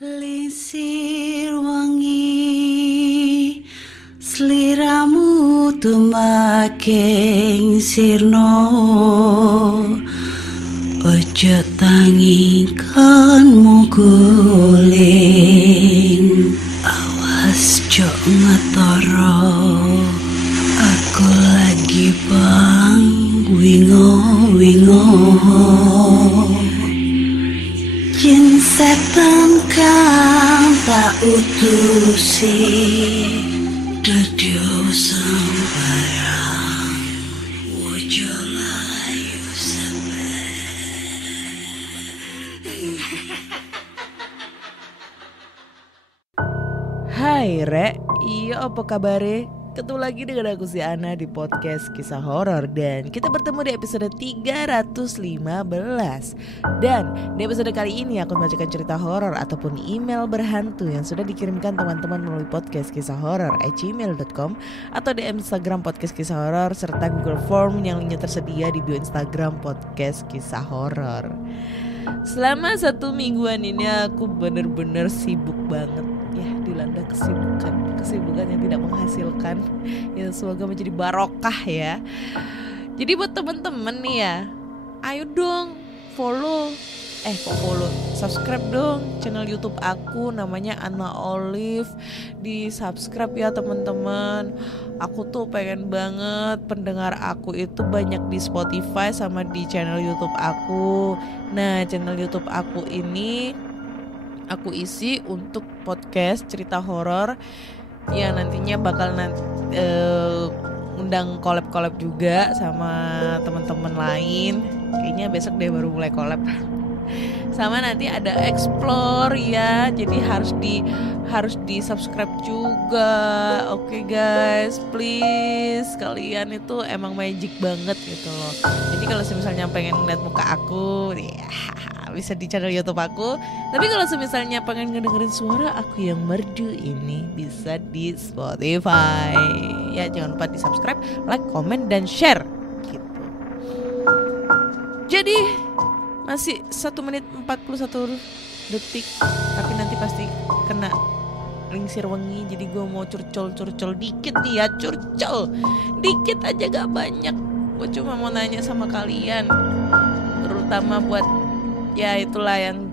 Lisir wangi sliramu tumaking sirno ojo tangi kanmu guling awas jok ngetoro aku lagi bang wingo jin setan kang tak utusi dadyo sembarang wojo layu Hai Rek, iya apa kabare? Ketemu lagi dengan aku si Ana di podcast kisah horor. Dan kita bertemu di episode 315. Dan di episode kali ini aku membacakan cerita horor ataupun email berhantu yang sudah dikirimkan teman-teman melalui podcast kisah horor @gmail.com atau di Instagram podcast kisah horor serta Google Form yang linknya tersedia di bio Instagram podcast kisah horor. Selama 1 mingguan ini aku bener-bener sibuk banget ya, dilanda kesibukan yang tidak menghasilkan. Ya semoga menjadi barokah ya. Jadi buat temen-temen nih ya, ayo dong subscribe dong channel YouTube aku, namanya Anna Olive. Di subscribe ya teman-teman. Aku tuh pengen banget pendengar aku itu banyak di Spotify sama di channel YouTube aku. Nah, channel YouTube aku ini aku isi untuk podcast cerita horor yang nantinya bakal undang collab juga sama teman-teman lain. Kayaknya besok deh baru mulai collab. Sama nanti ada explore ya, jadi harus di subscribe juga. Oke guys, please, kalian itu emang magic banget gitu loh. Jadi kalau misalnya pengen ngeliat muka aku ya bisa di channel YouTube aku. Tapi kalau misalnya pengen ngedengerin suara aku yang merdu ini bisa di Spotify. Ya jangan lupa di subscribe, like, comment, dan share gitu. Jadi masih 1 menit 41 detik, tapi nanti pasti kena lingsir wengi. Jadi gue mau curcol dikit nih ya, curcol dikit aja gak banyak. Gue cuma mau nanya sama kalian, terutama buat ya itulah yang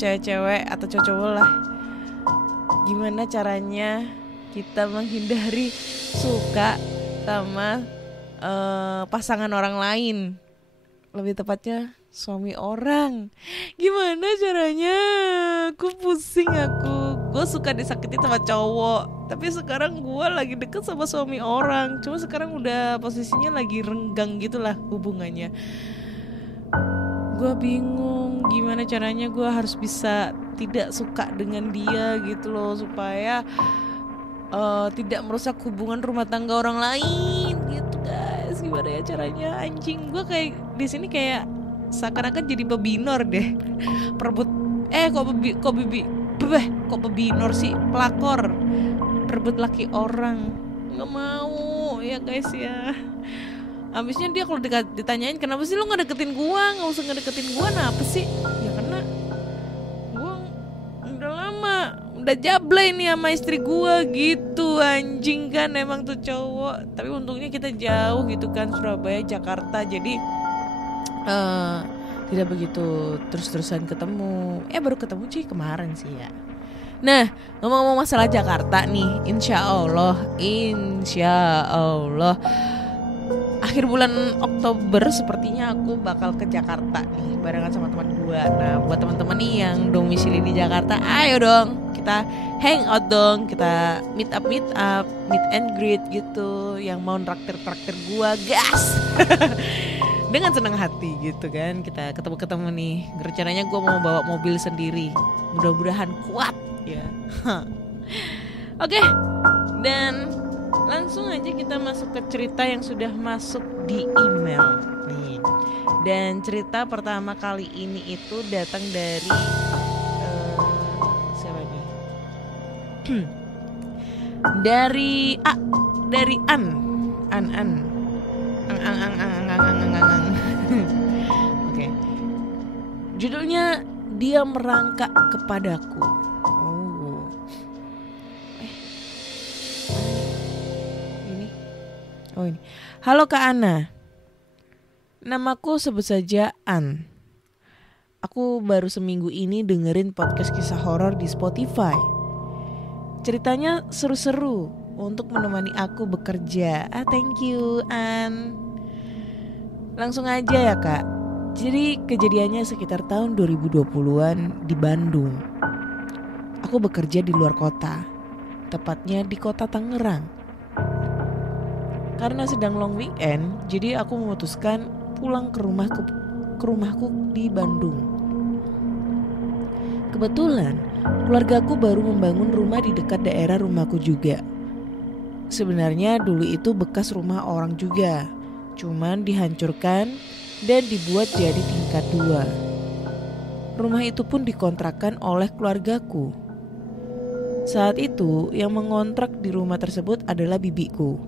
cewek-cewek atau cowok-cowok lah. Gimana caranya kita menghindari suka sama pasangan orang lain, lebih tepatnya suami orang. Gimana caranya? Aku pusing aku. Gue suka disakiti sama cowok, tapi sekarang gue lagi deket sama suami orang. Cuma sekarang udah posisinya lagi renggang gitulah hubungannya. Gue bingung gimana caranya gue harus bisa tidak suka dengan dia gitu loh, supaya tidak merusak hubungan rumah tangga orang lain gitu guys. Gimana ya caranya? Anjing, gue kayak di sini kayak seakan-akan jadi pebinor deh. Perebut kok pebinor sih, pelakor perebut laki orang. Nggak mau ya guys ya. Abisnya dia kalau ditanyain kenapa sih lu nggak deketin gua, nggak usah ngedeketin gua, kenapa sih? Ya karena gua udah lama udah jablay nih sama istri gua gitu. Anjing kan emang tuh cowok. Tapi untungnya kita jauh gitu kan, Surabaya Jakarta, jadi tidak begitu terus-terusan ketemu. Baru ketemu cuy kemarin sih ya. Nah, ngomong-ngomong masalah Jakarta nih, insya Allah akhir bulan Oktober sepertinya aku bakal ke Jakarta nih barengan sama teman gue. Nah, buat teman-teman nih yang domisili di Jakarta, ayo dong kita hang out dong, kita meet up, meet and greet gitu. Yang mau traktir gue, gas. Dengan senang hati gitu kan, kita ketemu nih. Rencananya gue mau bawa mobil sendiri, mudah-mudahan kuat ya. Oke, dan langsung aja kita masuk ke cerita yang sudah masuk di email nih. Dan cerita pertama kali ini itu datang dari siapa nih? dari An. Oke. Judulnya Dia Merangkak Kepadaku. Oh ini. Halo Kak Ana. Namaku sebut saja An. Aku baru seminggu ini dengerin podcast kisah horor di Spotify. Ceritanya seru-seru untuk menemani aku bekerja. Thank you An. Langsung aja ya Kak. Jadi kejadiannya sekitar tahun 2020-an di Bandung. Aku bekerja di luar kota, tepatnya di kota Tangerang. Karena sedang long weekend, jadi aku memutuskan pulang ke rumahku di Bandung. Kebetulan keluargaku baru membangun rumah di dekat daerah rumahku juga. Sebenarnya dulu itu bekas rumah orang juga, cuman dihancurkan dan dibuat jadi tingkat 2. Rumah itu pun dikontrakkan oleh keluargaku. Saat itu yang mengontrak di rumah tersebut adalah bibiku.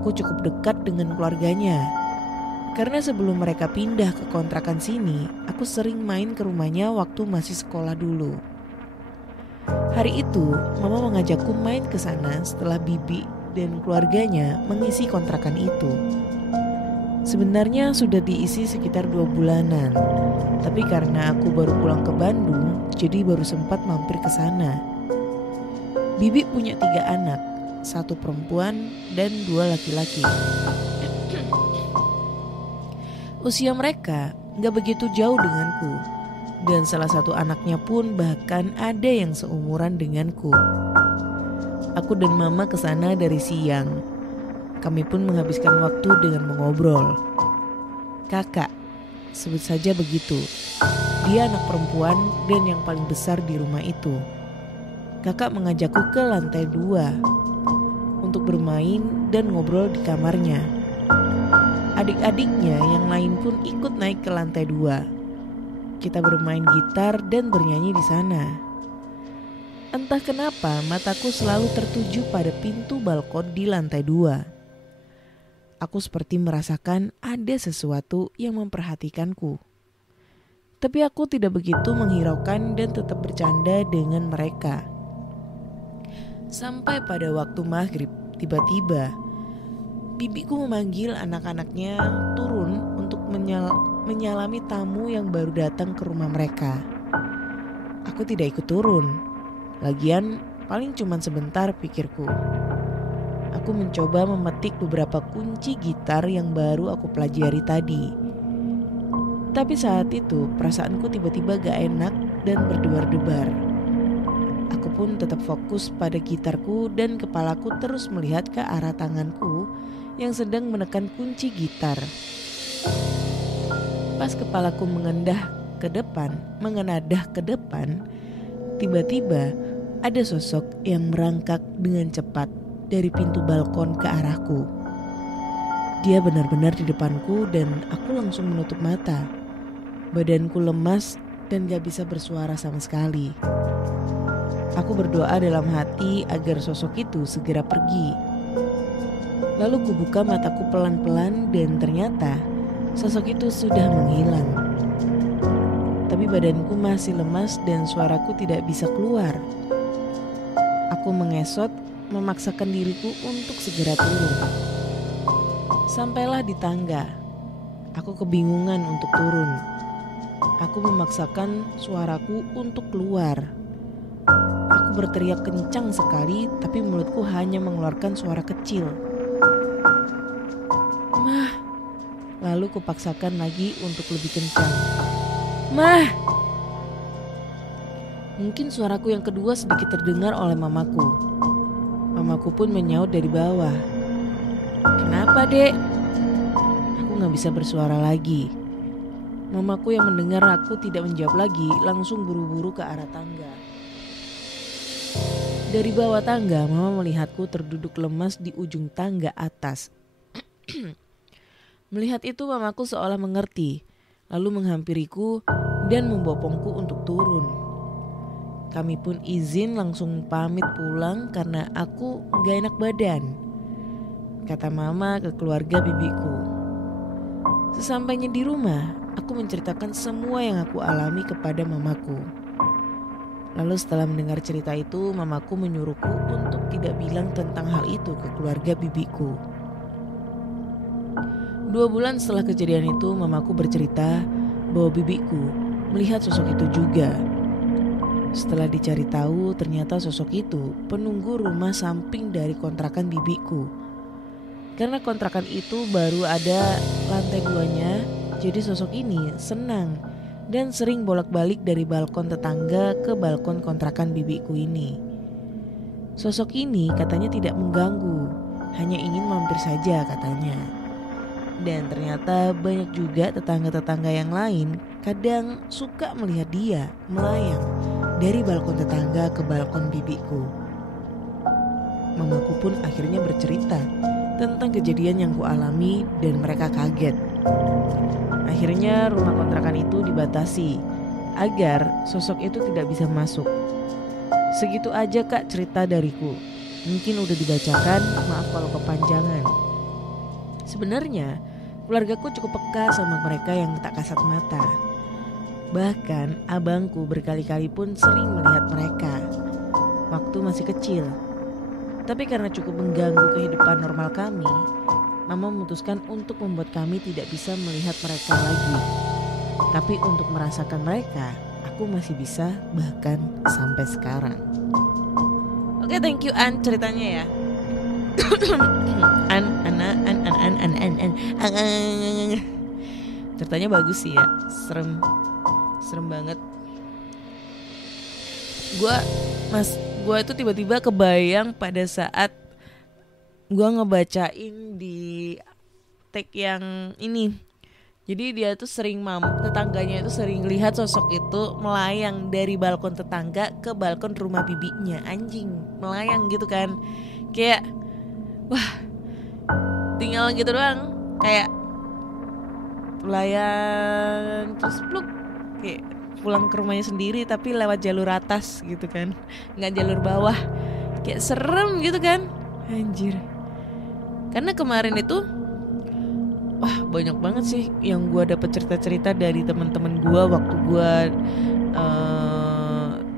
Aku cukup dekat dengan keluarganya. Karena sebelum mereka pindah ke kontrakan sini, aku sering main ke rumahnya waktu masih sekolah dulu. Hari itu, mama mengajakku main ke sana setelah bibi dan keluarganya mengisi kontrakan itu. Sebenarnya sudah diisi sekitar 2 bulanan, tapi karena aku baru pulang ke Bandung, jadi baru sempat mampir ke sana. Bibi punya 3 anak, 1 perempuan dan 2 laki-laki. Usia mereka gak begitu jauh denganku, dan salah satu anaknya pun bahkan ada yang seumuran denganku. Aku dan mama kesana dari siang. Kami pun menghabiskan waktu dengan mengobrol. Kakak, sebut saja begitu. Dia anak perempuan dan yang paling besar di rumah itu. Kakak mengajakku ke lantai 2 untuk bermain dan ngobrol di kamarnya. Adik-adiknya yang lain pun ikut naik ke lantai 2. Kita bermain gitar dan bernyanyi di sana. Entah kenapa mataku selalu tertuju pada pintu balkon di lantai 2. Aku seperti merasakan ada sesuatu yang memperhatikanku. Tapi aku tidak begitu menghiraukan dan tetap bercanda dengan mereka. Sampai pada waktu maghrib, tiba-tiba bibiku memanggil anak-anaknya turun untuk menyalami tamu yang baru datang ke rumah mereka. Aku tidak ikut turun. Lagian paling cuman sebentar, pikirku. Aku mencoba memetik beberapa kunci gitar yang baru aku pelajari tadi. Tapi saat itu perasaanku tiba-tiba gak enak dan berdebar-debar. Aku pun tetap fokus pada gitarku dan kepalaku terus melihat ke arah tanganku yang sedang menekan kunci gitar. Pas kepalaku mengenadah ke depan, tiba-tiba ada sosok yang merangkak dengan cepat dari pintu balkon ke arahku. Dia benar-benar di depanku dan aku langsung menutup mata. Badanku lemas dan gak bisa bersuara sama sekali. Aku berdoa dalam hati agar sosok itu segera pergi. Lalu kubuka mataku pelan-pelan dan ternyata sosok itu sudah menghilang. Tapi badanku masih lemas dan suaraku tidak bisa keluar. Aku mengesot, memaksakan diriku untuk segera turun. Sampailah di tangga. Aku kebingungan untuk turun. Aku memaksakan suaraku untuk keluar. Aku berteriak kencang sekali, tapi mulutku hanya mengeluarkan suara kecil. Mah. Lalu kupaksakan lagi untuk lebih kencang. Mah. Mungkin suaraku yang kedua sedikit terdengar oleh mamaku. Mamaku pun menyaut dari bawah. Kenapa, Dek? Aku gak bisa bersuara lagi. Mamaku yang mendengar aku tidak menjawab lagi langsung buru-buru ke arah tangga. Dari bawah tangga, mama melihatku terduduk lemas di ujung tangga atas. Melihat itu mamaku seolah mengerti, lalu menghampiriku dan membopongku untuk turun. Kami pun izin langsung pamit pulang karena aku gak enak badan, kata mama ke keluarga bibiku. Sesampainya di rumah, aku menceritakan semua yang aku alami kepada mamaku. Lalu setelah mendengar cerita itu, mamaku menyuruhku untuk tidak bilang tentang hal itu ke keluarga bibiku. 2 bulan setelah kejadian itu, mamaku bercerita bahwa bibiku melihat sosok itu juga. Setelah dicari tahu, ternyata sosok itu penunggu rumah samping dari kontrakan bibiku. Karena kontrakan itu baru ada lantai 2-nya, jadi sosok ini senang dan sering bolak-balik dari balkon tetangga ke balkon kontrakan bibiku ini. Sosok ini katanya tidak mengganggu, hanya ingin mampir saja katanya. Dan ternyata banyak juga tetangga-tetangga yang lain kadang suka melihat dia melayang dari balkon tetangga ke balkon bibiku. Mamaku pun akhirnya bercerita tentang kejadian yang kualami dan mereka kaget. Akhirnya rumah kontrakan itu dibatasi agar sosok itu tidak bisa masuk. Segitu aja Kak cerita dariku. Mungkin udah dibacakan, maaf kalau kepanjangan. Sebenarnya keluargaku cukup peka sama mereka yang tak kasat mata. Bahkan abangku berkali-kali pun sering melihat mereka waktu masih kecil. Tapi karena cukup mengganggu kehidupan normal kami, Mama memutuskan untuk membuat kami tidak bisa melihat mereka lagi. Tapi untuk merasakan mereka, aku masih bisa bahkan sampai sekarang. Oke, thank you An ceritanya ya. Ceritanya bagus sih ya, serem banget. Gue itu tiba-tiba kebayang pada saat gue ngebacain di tag yang ini. Jadi dia tuh sering tetangganya itu sering lihat sosok itu melayang dari balkon tetangga ke balkon rumah bibinya. Anjing, melayang gitu kan. Kayak wah, tinggal gitu doang. Kayak melayang terus pluk, kayak pulang ke rumahnya sendiri tapi lewat jalur atas gitu kan, nggak jalur bawah. Kayak serem gitu kan, anjir. Karena kemarin itu wah banyak banget sih yang gue dapet cerita-cerita dari teman-teman gue waktu gue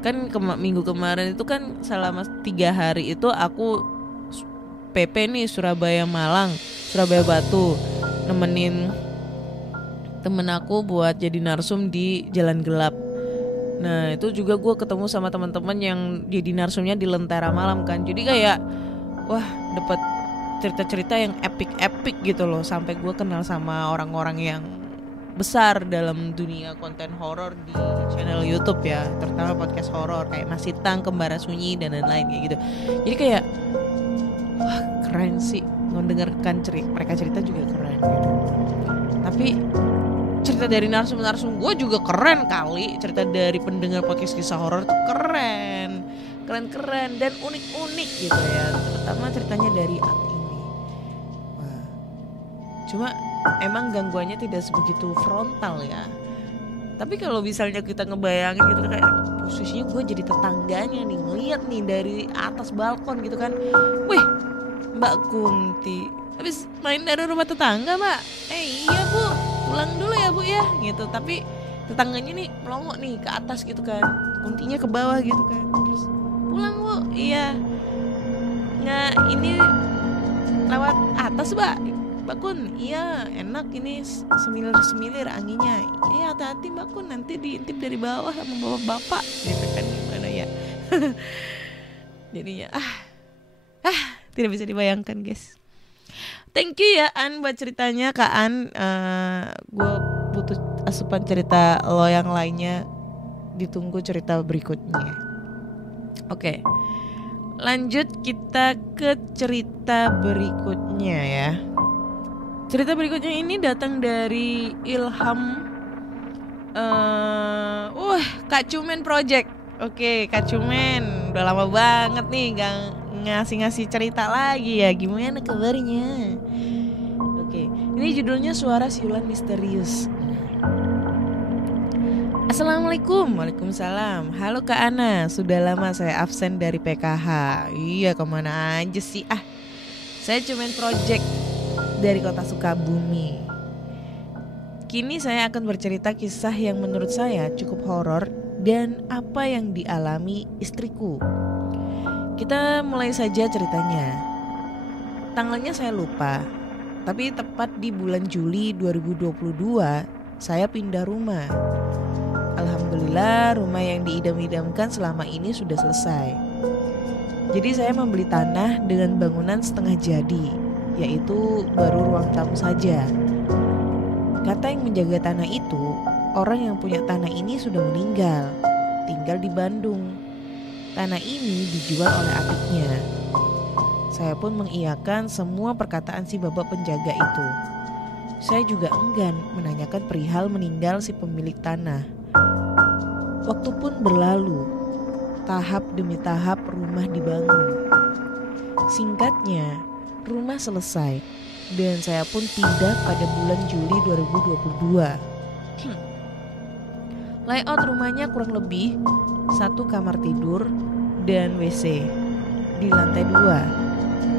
kan minggu kemarin itu kan selama 3 hari itu aku PP nih Surabaya Malang, Surabaya Batu, nemenin temen aku buat jadi narsum di Jalan Gelap. Nah itu juga gue ketemu sama teman-teman yang jadi narsumnya di Lentera Malam kan. Jadi kayak wah dapet cerita-cerita yang epic gitu loh. Sampai gue kenal sama orang-orang yang besar dalam dunia konten horor di channel YouTube ya, terutama podcast horor kayak Mas Itang, Kembara Sunyi dan lain-lain kayak gitu. Jadi kayak wah keren sih, mendengarkan mereka cerita juga keren gitu. Tapi cerita dari narsum-narsum gue juga keren kali. Cerita dari pendengar podcast kisah horor tuh keren dan unik-unik gitu ya. Terutama ceritanya dari Ang ini. Wah. Cuma emang gangguannya tidak sebegitu frontal ya. Tapi kalau misalnya kita ngebayangin gitu kayak posisinya gue jadi tetangganya nih, ngeliat nih dari atas balkon gitu kan. Wih, Mbak Kunti habis main dari rumah tetangga Mbak. Iya Bu, pulang dulu ya Bu ya gitu. Tapi tetangganya nih melongo nih ke atas gitu kan, Kuntinya ke bawah gitu kan. Terus pulang Bu, iya nggak ini lewat atas Mbak Kun, iya enak ini semilir anginnya. Iya hati-hati Mbak Kun, nanti diintip dari bawah sama bapak-bapak gitu kan. Gimana ya. Jadinya tidak bisa dibayangkan guys. Thank you ya An buat ceritanya Kak An. Gue butuh asupan cerita lo yang lainnya. Ditunggu cerita berikutnya. Oke, lanjut kita ke cerita berikutnya ya. Cerita berikutnya ini datang dari Ilham Kak Cumen Project. Oke, Kak Cumen, udah lama banget nih gak ngasih cerita lagi ya. Gimana kabarnya? Oke, ini judulnya Suara Siulan Misterius. Assalamualaikum. Waalaikumsalam. Halo Kak Ana, sudah lama saya absen dari PKH. Iya, kemana aja sih? Saya Cumen Project dari kota Sukabumi. Kini saya akan bercerita kisah yang menurut saya cukup horor dan apa yang dialami istriku. Kita mulai saja ceritanya. Tanggalnya saya lupa, Tapi tepat di bulan Juli 2022 saya pindah rumah. Alhamdulillah rumah yang diidam-idamkan selama ini sudah selesai. Jadi saya membeli tanah dengan bangunan setengah jadi, yaitu baru ruang tamu saja. Kata yang menjaga tanah itu, orang yang punya tanah ini sudah meninggal, tinggal di Bandung. Tanah ini dijual oleh adiknya. Saya pun mengiyakan semua perkataan si bapak penjaga itu. Saya juga enggan menanyakan perihal meninggal si pemilik tanah. Waktu pun berlalu, tahap demi tahap rumah dibangun. Singkatnya, rumah selesai dan saya pun pindah pada bulan Juli 2022. Layout rumahnya kurang lebih 1 kamar tidur dan WC di lantai 2.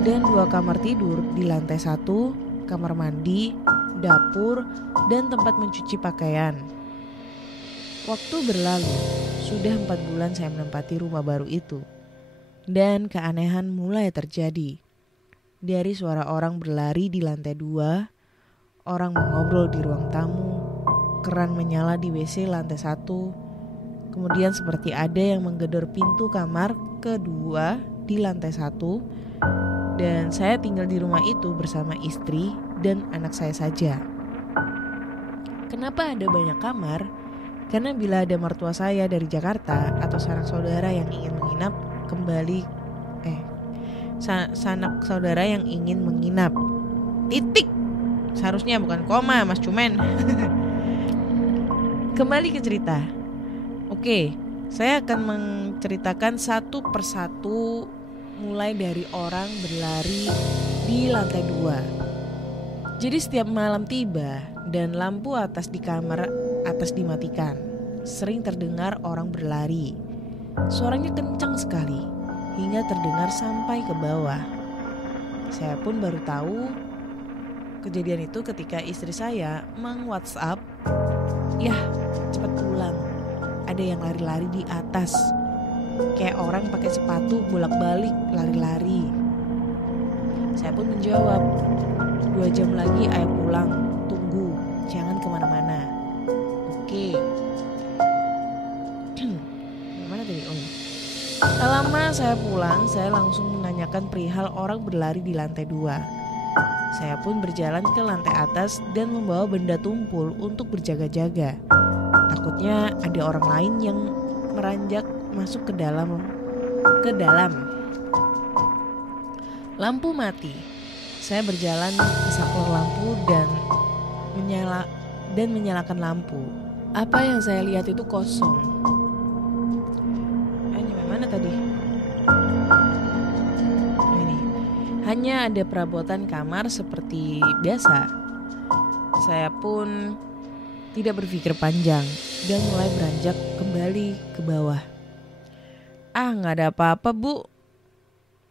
Dan 2 kamar tidur di lantai 1, kamar mandi, dapur, dan tempat mencuci pakaian. Waktu berlalu, sudah 4 bulan saya menempati rumah baru itu. Dan keanehan mulai terjadi. Dari suara orang berlari di lantai 2, orang mengobrol di ruang tamu, keran menyala di WC lantai 1, kemudian seperti ada yang menggedor pintu kamar kedua di lantai 1, dan saya tinggal di rumah itu bersama istri dan anak saya saja. Kenapa ada banyak kamar? Karena bila ada mertua saya dari Jakarta atau sanak saudara yang ingin menginap sanak saudara yang ingin menginap. Titik. Seharusnya bukan koma, Mas Cumen. Kembali ke cerita. Oke, saya akan menceritakan satu persatu mulai dari orang berlari di lantai 2. Jadi setiap malam tiba dan lampu atas di kamar atas dimatikan, sering terdengar orang berlari. Suaranya kencang sekali hingga terdengar sampai ke bawah. Saya pun baru tahu kejadian itu ketika istri saya meng-WhatsApp, "Yah, cepat pulang. Ada yang lari-lari di atas. Kayak orang pakai sepatu bolak-balik lari-lari." Saya pun menjawab, 2 jam lagi ayah pulang, tunggu, jangan kemana-mana. Oke. Mana tadi? Oh ya. Tak lama saya pulang, saya langsung menanyakan perihal orang berlari di lantai 2. Saya pun berjalan ke lantai atas dan membawa benda tumpul untuk berjaga-jaga. Takutnya ada orang lain yang meranjak masuk ke dalam. Lampu mati. Saya berjalan ke saklek lampu dan menyalakan lampu. Apa yang saya lihat itu kosong. Ini mana tadi? Ini. Hanya ada perabotan kamar seperti biasa. Saya pun tidak berpikir panjang dan mulai beranjak kembali ke bawah. Nggak ada apa-apa, Bu.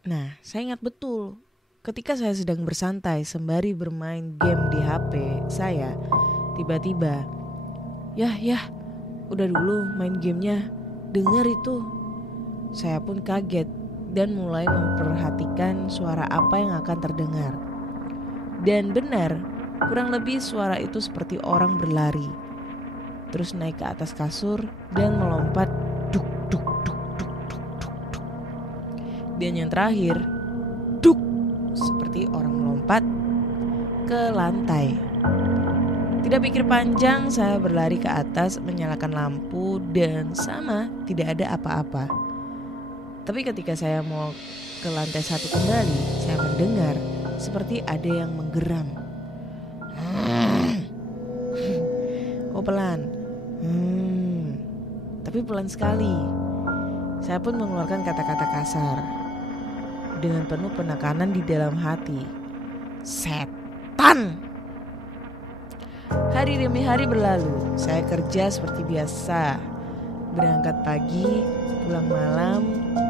Nah, saya ingat betul. Ketika saya sedang bersantai sembari bermain game di HP saya, tiba-tiba, Yah, udah dulu main gamenya, dengar itu. Saya pun kaget dan mulai memperhatikan suara apa yang akan terdengar. Dan benar, kurang lebih suara itu seperti orang berlari. Terus naik ke atas kasur dan melompat duk duk duk duk duk duk duk. Dan yang terakhir, duk, seperti orang melompat ke lantai. Tidak pikir panjang, saya berlari ke atas menyalakan lampu dan sama, tidak ada apa-apa. Tapi ketika saya mau ke lantai 1 kembali, saya mendengar seperti ada yang menggeram. Oh, pelan. Tapi pelan sekali. Saya pun mengeluarkan kata-kata kasar dengan penuh penekanan di dalam hati. Setan! Hari demi hari berlalu. Saya kerja seperti biasa. Berangkat pagi, pulang malam,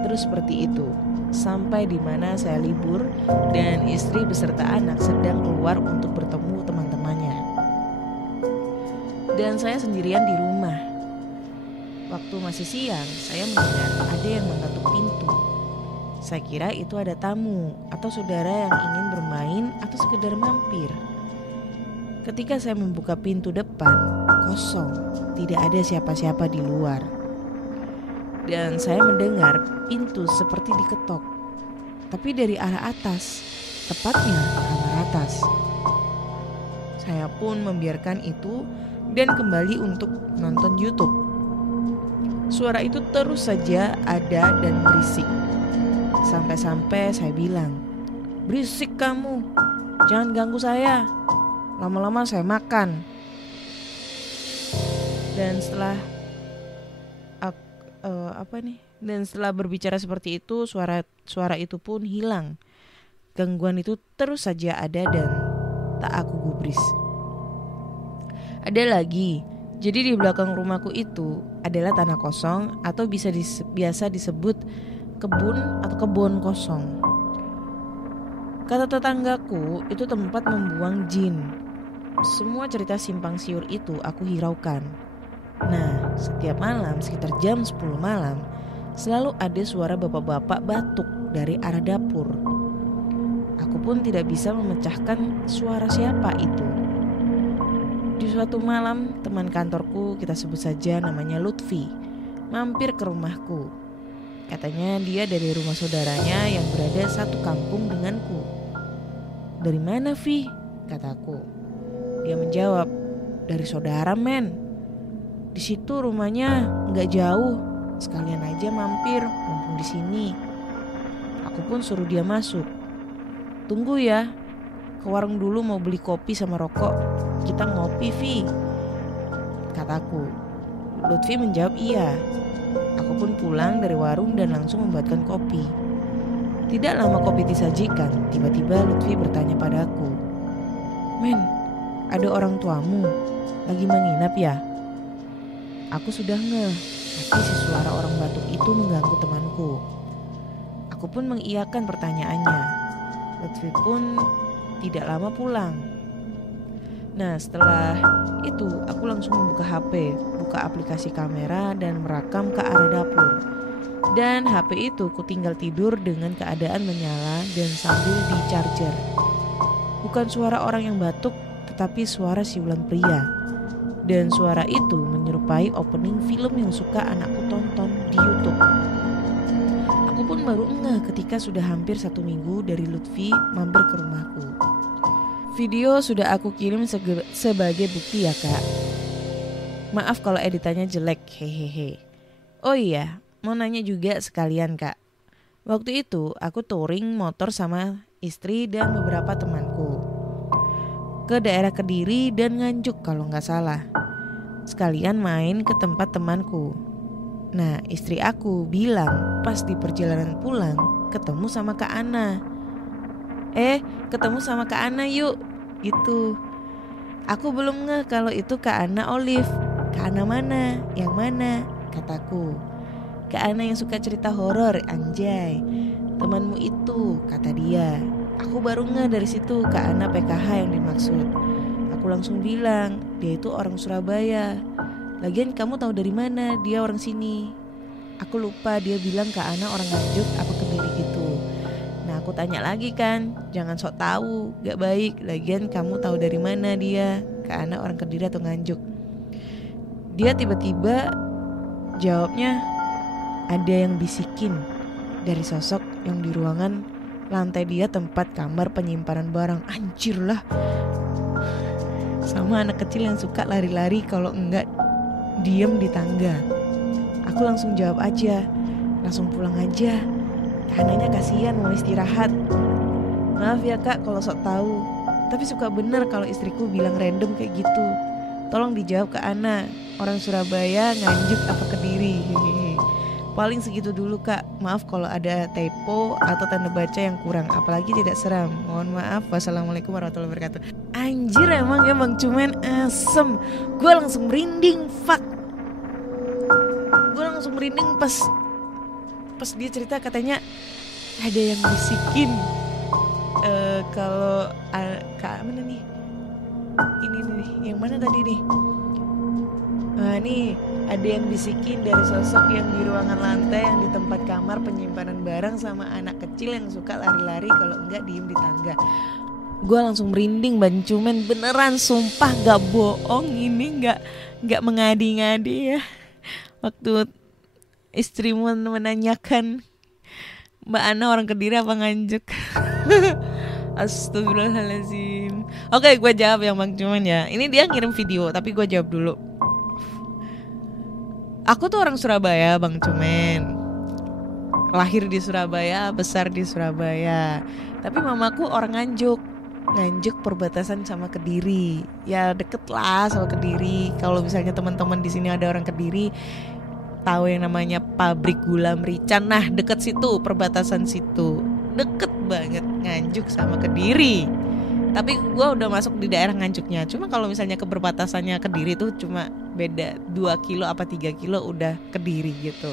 terus seperti itu. Sampai di mana saya libur dan istri beserta anak sedang keluar untuk bertemu teman-temannya. Dan saya sendirian di rumah. Waktu masih siang, saya mendengar ada yang mengetuk pintu. Saya kira itu ada tamu atau saudara yang ingin bermain atau sekedar mampir. Ketika saya membuka pintu depan, kosong, tidak ada siapa-siapa di luar. Dan saya mendengar pintu seperti diketok, tapi dari arah atas, tepatnya kamar atas. Saya pun membiarkan itu dan kembali untuk nonton YouTube. Suara itu terus saja ada dan berisik. Sampai-sampai saya bilang, "Berisik kamu, jangan ganggu saya. Lama-lama saya makan." Dan setelah Dan setelah berbicara seperti itu, suara itu pun hilang. Gangguan itu terus saja ada dan tak aku gubris. Ada lagi. Jadi di belakang rumahku itu adalah tanah kosong atau biasa disebut kebun atau kebun kosong. Kata tetanggaku itu tempat membuang jin. Semua cerita simpang siur itu aku hiraukan. Nah, setiap malam sekitar jam 10 malam selalu ada suara bapak-bapak batuk dari arah dapur. Aku pun tidak bisa memecahkan suara siapa itu. Di suatu malam, teman kantorku, kita sebut saja namanya Lutfi, mampir ke rumahku. Katanya dia dari rumah saudaranya yang berada satu kampung denganku. "Dari mana, Vi?" kataku. Dia menjawab, "Dari saudara, men. Di situ rumahnya nggak jauh. Sekalian aja mampir, mumpung di sini." Aku pun suruh dia masuk. "Tunggu ya, ke warung dulu mau beli kopi sama rokok. Kita ngopi, Vi," kataku. Lutfi menjawab iya. Aku pun pulang dari warung dan langsung membuatkan kopi. Tidak lama kopi disajikan, tiba-tiba Lutfi bertanya padaku, "Men, ada orang tuamu lagi menginap ya?" Aku sudah ngeh, tapi si suara orang batuk itu mengganggu temanku. Aku pun mengiyakan pertanyaannya. Lutfi pun tidak lama pulang. Nah, setelah itu aku langsung membuka HP, buka aplikasi kamera dan merekam ke arah dapur. Dan HP itu ku tinggal tidur dengan keadaan menyala dan sambil di charger. Bukan suara orang yang batuk, tetapi suara siulan pria. Dan suara itu menyerupai opening film yang suka anakku tonton di YouTube. Aku pun baru ngeh ketika sudah hampir 1 minggu dari Lutfi mampir ke rumahku. Video sudah aku kirim sebagai bukti ya, Kak. Maaf kalau editannya jelek, hehehe. Oh iya, mau nanya juga sekalian, Kak. Waktu itu aku touring motor sama istri dan beberapa temanku ke daerah Kediri dan Nganjuk kalau nggak salah. Sekalian main ke tempat temanku. Nah, istri aku bilang pas di perjalanan pulang ketemu sama Kak Ana. Ketemu sama Kak Ana yuk, gitu. Aku belum ngeh kalau itu Kak Ana Olive. Kak Ana mana? Yang mana? Kataku. Kak Ana yang suka cerita horor, anjay. Temanmu itu, kata dia. Aku baru ngeh dari situ Kak Ana PKH yang dimaksud. Aku langsung bilang, dia itu orang Surabaya. Lagian kamu tahu dari mana dia orang sini? Aku lupa dia bilang Kak Ana orang Nganjuk apa Kediri gitu. Nah, aku tanya lagi kan, jangan sok tahu, gak baik. Lagian kamu tahu dari mana dia, Kak Ana orang Kediri atau Nganjuk? Dia tiba-tiba jawabnya, ada yang bisikin dari sosok yang di ruangan lantai dia tempat kamar penyimpanan barang. Anjir lah. Sama anak kecil yang suka lari-lari kalau enggak diem di tangga. Aku langsung jawab aja, langsung pulang aja. Anaknya kasihan mau istirahat. Maaf ya Kak kalau sok tahu, tapi suka bener kalau istriku bilang random kayak gitu. Tolong dijawab ke Ana, orang Surabaya, Nganjuk apa Kediri. Paling segitu dulu Kak. Maaf kalau ada typo atau tanda baca yang kurang, apalagi tidak seram. Mohon maaf. Wassalamualaikum warahmatullahi wabarakatuh. Anjir emang ya Bang Cumen asem. Gue langsung merinding. Fuck. Gue langsung merinding pas dia cerita katanya ada yang bisikin. Kalau Kak mana nih? Ini nih, yang mana tadi nih? Nih Ada yang bisikin dari sosok yang di ruangan lantai yang di tempat kamar penyimpanan barang sama anak kecil yang suka lari-lari kalau enggak diem di tangga. Gue langsung merinding Bang Cumen, beneran sumpah gak bohong, ini gak mengadi-ngadi ya. Waktu istrimu menanyakan Mbak Ana orang Kediri apa Nganjuk. Astagfirullahaladzim. Oke, gue jawab yang Bang Cumen ya. Ini dia ngirim video tapi gue jawab dulu. Aku tuh orang Surabaya Bang Cumen, lahir di Surabaya, besar di Surabaya. Tapi mamaku orang Nganjuk perbatasan sama Kediri. Ya deket lah sama Kediri. Kalau misalnya teman-teman di sini ada orang Kediri, tahu yang namanya pabrik gula Merican. Nah deket situ, perbatasan situ, deket banget Nganjuk sama Kediri. Tapi gue udah masuk di daerah Nganjuknya. Cuma kalau misalnya ke perbatasannya Kediri tuh cuma beda 2 kilo apa 3 kilo udah Kediri gitu.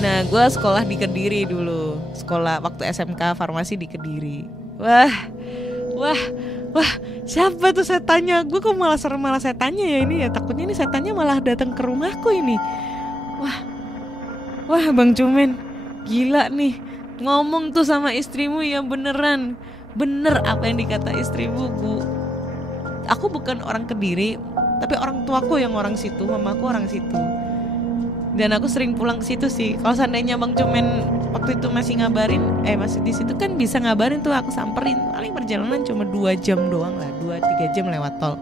Nah gue sekolah di Kediri dulu. Sekolah waktu SMK farmasi di Kediri. Wah siapa tuh setannya? Gue kok malah setannya ya ini ya. Takutnya ini setannya malah datang ke rumahku ini. Wah Bang Cumen, gila nih. Ngomong tuh sama istrimu ya beneran. Bener apa yang dikata istrimu, Bu. Aku bukan orang Kediri, tapi orang tuaku yang orang situ, mamaku orang situ. Dan aku sering pulang ke situ sih. Kalau seandainya Bang Cumen waktu itu masih masih di situ kan bisa ngabarin tuh, aku samperin. Paling perjalanan cuma 2 jam doang lah, 2-3 jam lewat tol.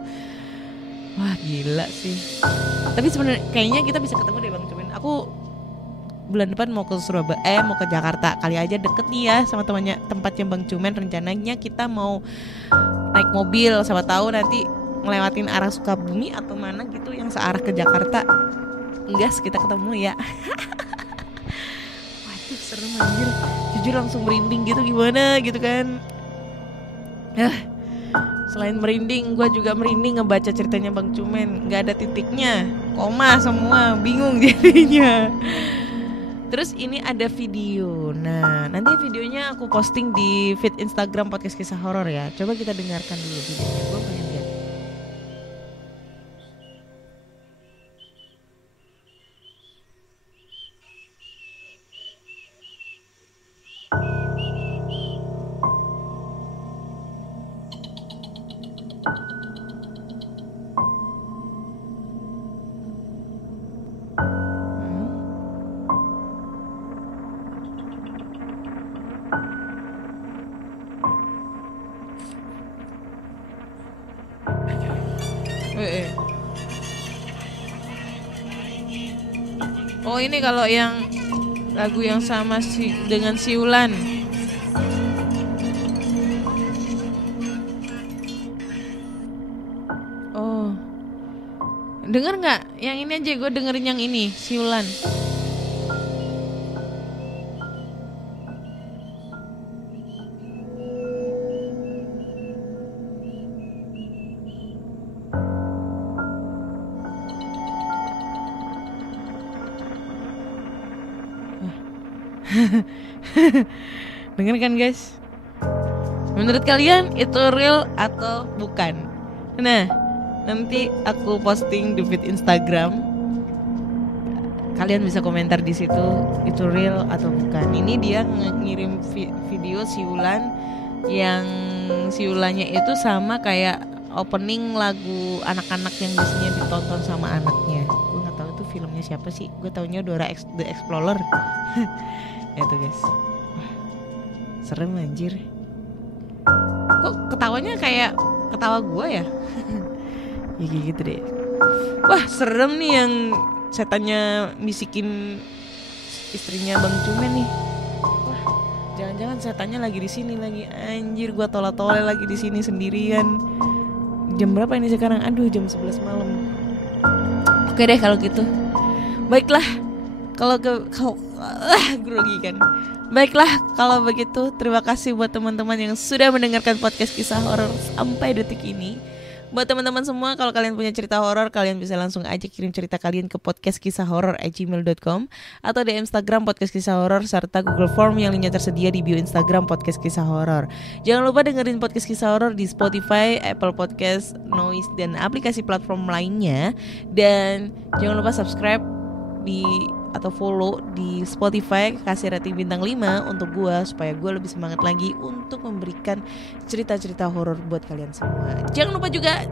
Wah gila sih. Tapi sebenarnya kayaknya kita bisa ketemu deh Bang Cumen. Aku bulan depan mau ke Surabaya, mau ke Jakarta. Kali aja deket nih ya sama tempatnya Bang Cumen. Rencananya kita mau naik mobil, siapa tahu nanti ngelewatin arah Sukabumi atau mana gitu yang searah ke Jakarta. Enggak, kita ketemu ya. Waduh serem anjir. Jujur langsung merinding gitu, gimana gitu kan. Selain merinding, gue juga merinding ngebaca ceritanya Bang Cumen. Gak ada titiknya, koma semua, bingung jadinya. Terus ini ada video. Nah nanti videonya aku posting di feed Instagram Podcast Kisah Horor ya. Coba kita dengarkan dulu videonya. Gue pengen lihat. Oh ini kalau yang lagu yang sama dengan Siulan. Oh, denger nggak? Yang ini aja gue dengerin yang ini Siulan. Dengar kan guys? Menurut kalian itu real atau bukan? Nah, nanti aku posting di feed Instagram. Kalian bisa komentar di situ itu real atau bukan. Ini dia ngirim video Siulan yang Siulannya itu sama kayak opening lagu anak-anak yang biasanya ditonton sama anaknya. Gue nggak tahu itu filmnya siapa sih. Gue taunya Dora the Explorer. Itu guys. Wah, serem anjir. Kok ketawanya kayak ketawa gue ya? Ya kayak gitu deh. Wah serem nih yang setannya bisikin istrinya Bang Cumen nih. Wah jangan-jangan setannya lagi di sini lagi. Anjir gue tole-tole lagi di sini sendirian. Jam berapa ini sekarang? Aduh jam 11 malam. Oke deh kalau gitu. Baiklah. Kalau grogi kan. Baiklah kalau begitu, terima kasih buat teman-teman yang sudah mendengarkan podcast kisah horor sampai detik ini. Buat teman-teman semua, kalau kalian punya cerita horor, kalian bisa langsung aja kirim cerita kalian ke podcastkisahhoror@gmail.com atau di Instagram Podcast Kisah Horor serta Google Form yang linknya tersedia di bio Instagram Podcast Kisah Horor. Jangan lupa dengerin Podcast Kisah Horor di Spotify, Apple Podcast, Noise, dan aplikasi platform lainnya. Dan jangan lupa subscribe atau follow di Spotify, kasih rating bintang 5 untuk gue supaya gue lebih semangat lagi untuk memberikan cerita-cerita horor buat kalian semua. Jangan lupa juga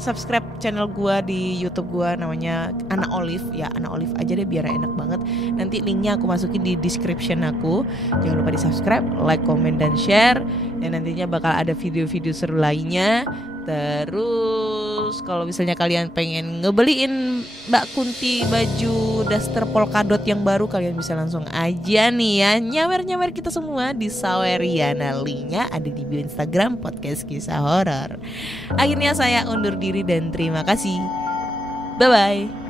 subscribe channel gue di YouTube gue, namanya Ana Olive. Ya Ana Olive aja deh biar enak banget. Nanti linknya aku masukin di description aku. Jangan lupa di subscribe, like, comment, dan share. Dan nantinya bakal ada video-video seru lainnya. Terus kalau misalnya kalian pengen ngebeliin Mbak Kunti baju daster polkadot yang baru, kalian bisa langsung aja nih ya nyawer-nyawer kita semua di Saweriana. Linknya ada di bio Instagram Podcast Kisah Horor. Akhirnya saya undur diri dan terima kasih. Bye-bye.